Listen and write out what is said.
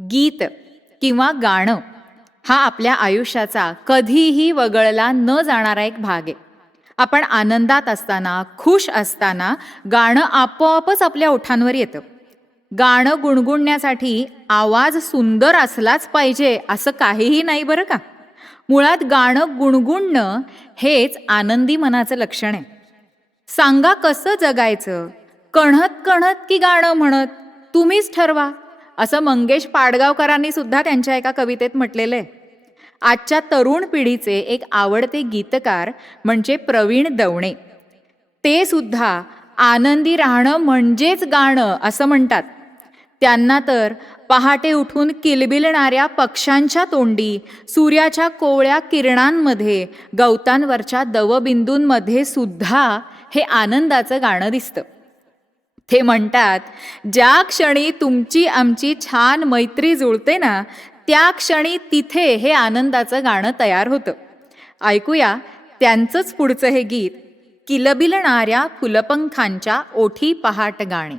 गीत किंवा गाणं हा आपल्या आयुष्याचा कधीही वगळला न जाणारा एक भाग आहे. आपण आनंदात असताना खुश असताना गाणं आपोआपच आपल्या ओठांवर येतं. गाणं गुणगुणण्यासाठी आवाज सुंदर असलाच पाहिजे असं काहीही नाही बरं का? मुळात गाणं गुणगुणणं हेच आनंदी मनाचं लक्षण आहे. सांगा कसं जगायचं? कणत कणत की गाणं म्हणत? तुम्हीच ठरवा. असं मंगेश पाडगावकरांनी सुद्धा त्यांच्या एका कवितेत म्हटलेलं आहे. आजच्या तरुण पिढीचे एक आवडते गीतकार म्हणजे प्रवीण दवणे. ते सुद्धा आनंदी राहणं म्हणजेच गाणं असं म्हणतात. त्यांना तर पहाटे उठून किलबिलणाऱ्या पक्ष्यांच्या तोंडी सूर्याच्या कोवळ्या किरणांमध्ये गवतांवरच्या दवबिंदूंमध्ये सुद्धा हे आनंदाचं गाणं दिसतं. ते म्हणतात ज्या क्षणी तुमची आमची छान मैत्री जुळते ना त्या क्षणी तिथे हे आनंदाचं गाणं तयार होतं. ऐकूया त्यांचंच पुढचं हे गीत किलबिलणाऱ्या फुलपंखांच्या ओठी पहाट गाणे.